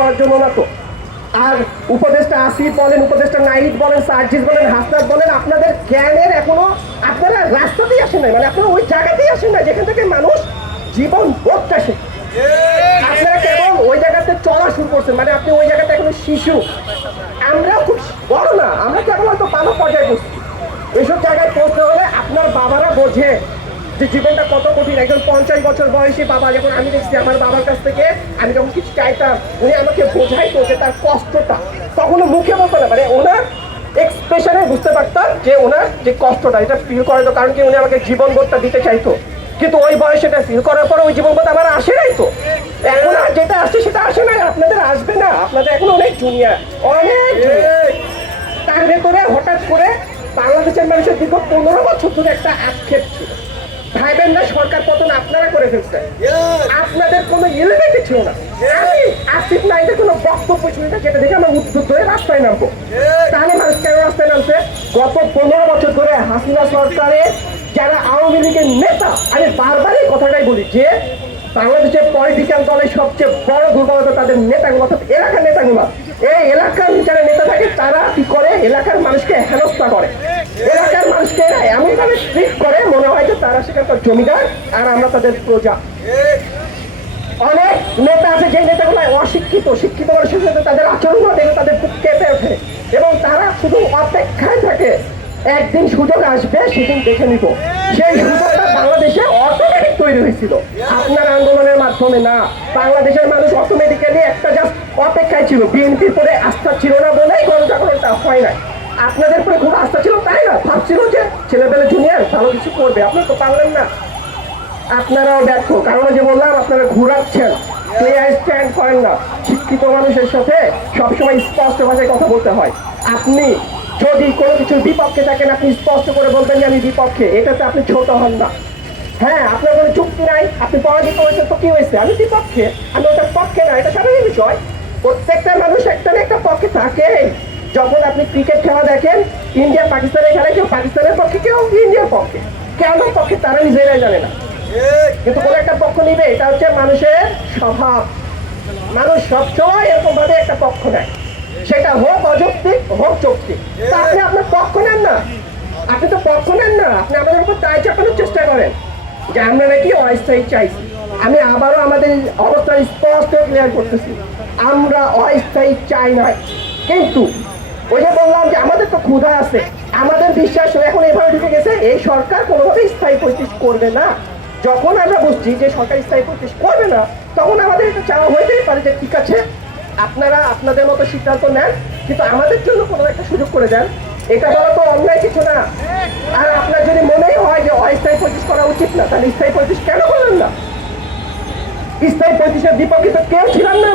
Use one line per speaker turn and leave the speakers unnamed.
করার জন্য না আর উপদেষ্টা আসিফ বলেন, উপদেষ্টা নাইট বলেন, সার্জিস বলেন, হাসনাত বলেন, আপনাদের জ্ঞানের এখনও আপনারা রাস্তাতেই আসেন নাই মানে আপনারা ওই জায়গাতেই আসেন না যেখান থেকে মানুষ জীবন বোধটা আপনারা কেবল ওই জায়গাতে চলা শুরু করছেন মানে আপনি ওই জায়গাতে এখনও শিশু। আমরা খুব বড় না, আমরা কেবল হয়তো মানব পর্যায়ে বসছি। এইসব জায়গায় পৌঁছতে হলে আপনার বাবারা বোঝে যে জীবনটা কত কঠিন একজন পঞ্চাশ বছর বয়সী বাবা যখন আমি দেখছি আমার বাবার কাছ থেকে আমি যখন কিছু চাইতাম উনি আমাকে বোঝাইতো যে তার কষ্টটা। তখনও মুখে বলতো না মানে ওনার এক্সপ্রেশনে বুঝতে পারতাম যে ওনার যে কষ্টটা এটা ফিল করে তো কারণ কি উনি আমাকে জীবনবোধটা দিতে চাইতো। কিন্তু ওই বয়সে এটা ফিল করার পরে ওই জীবনবোধ আমার আসে নাই তো। এখন আর যেটা আসছে সেটা আসে না আপনাদের আসবে না। আপনাদের এখন অনেক জুনিয়র অনেক। তার ভেতরে হঠাৎ করে বাংলাদেশের মানুষের দীর্ঘ পনেরো বছর ধরে একটা আক্ষেপ ছিল। ভাইবেন না সরকার পতন আপনারা করে ফেলছেন আপনাদের কোনো এলিমেন্টই ছিল না। আমি আসিফ নাইদের কোনো বক্তব্য ছিল না যেটা দেখে আমরা উদ্যোগ ধরে রাস্তায় নামবো। তাহলে মানুষ কেন রাস্তায় নামছে? গত পনেরো বছর ধরে হাসিনা সরকারের যারা আওয়ামী লীগের নেতা আমি বারবারই কথাটাই বলি যে বাংলাদেশের পলিটিক্যাল দলের সবচেয়ে বড় দুর্বলতা তাদের নেতাগুলো অর্থাৎ এলাকার নেতাগুলো। এই এলাকার যারা নেতা থাকে তারা কি করে? এলাকার মানুষকে হেনস্থা করে। এলাকার মানুষকে এরা এমন ভাবে ট্রিট করে মনে হয় যে তারা সেখানকার জমিদার আর আমরা তাদের প্রজা। অনেক নেতা আছে যে নেতাগুলো অশিক্ষিত, শিক্ষিত মানুষের সাথে তাদের আচরণ দেখে তাদের বুক কেঁপে ওঠে এবং তারা শুধু অপেক্ষায় থাকে, একদিন সুযোগ আসবে, সেদিন দেখে নিব। সেই সুযোগটা বাংলাদেশে অটোমেটিক তৈরি হয়েছিল। আপনার আন্দোলনের মাধ্যমে না। বাংলাদেশের মানুষ অটোমেটিক্যালি একটা জাস্ট অপেক্ষায় ছিল। বিএনপির পরে আস্থা ছিল না বলেই গণজাগরণটা হয় নাই। আপনাদের পরে খুব আস্থা ছিল, তাই না? ভাবছিল যে ছেলেবেলে জুনিয়র, ভালো কিছু করবে। আপনি তো পারলেন না। আপনারাও ব্যর্থ, কারণ যে বললাম, আপনারা ঘুরাচ্ছেন। স্ট্যান্ড করেন না। শিক্ষিত মানুষের সাথে সবসময় স্পষ্ট ভাষায় কথা বলতে হয়। আপনি যদি কোনো কিছুর বিপক্ষে থাকেন, আপনি স্পষ্ট করে বলবেন যে আমি বিপক্ষে। এটাতে আপনি ছোট হন না। হ্যাঁ আপনার কোনো চুক্তি নাই। আপনি পড়াশোনা করেছেন তো কি হয়েছে? আমি বিপক্ষে। আমি ওটার পক্ষে না, এটা স্বাভাবিক বিষয়। প্রত্যেকটা মানুষ একটা না একটা পক্ষে থাকে। যখন আপনি ক্রিকেট খেলা দেখেন ইন্ডিয়া পাকিস্তানের খেলায় কেউ পাকিস্তানের পক্ষে কেউ ইন্ডিয়ার পক্ষে। কেন পক্ষে? তারা নিজেরাই জানে না। কিন্তু কোন একটা পক্ষ নিবে, এটা হচ্ছে মানুষের স্বভাব। মানুষ সবসময় এরকম ভাবে একটা পক্ষ নেয়। সেটা হোক অযৌক্তিক, হোক যৌক্তিক। তা আপনি আপনার পক্ষ নেন না। আপনি তো পক্ষ নেন না। আপনি আমাদের উপর দায় চাপানোর চেষ্টা করেন যে আমরা নাকি অস্থায়ী চাইছি। আমি আবারও আমাদের অবস্থা স্পষ্ট ক্লিয়ার করতেছি। আমরা অস্থায়ী চাই নয় কিন্তু ওই যে বললাম যে আমাদের তো ক্ষুধা আছে, আমাদের বিশ্বাস এখন এভাবে ঢুকে গেছে, এই সরকার কোনোভাবে স্থায়ী পরিস্থিতি করবে না। যখন আমরা বুঝছি যে সরকার স্থায়ী পরিস্থিতি করবে না, তখন আমাদের এটা চাওয়া হইতেই পারে যে, ঠিক আছে, আপনারা আপনাদের মতো সিদ্ধান্ত নেন, কিন্তু আমাদের জন্য কোনো একটা সুযোগ করে দেন। এটা বলা তো অন্যায় কিছু না। আর আপনার যদি মনেই হয় যে অস্থায়ী পরিস্থিতি করা উচিত না, তাহলে স্থায়ী পরিস্থিতি কেন করলেন না? স্থায়ী পরিস্থিতির বিপক্ষে তো কেউ ছিলাম না।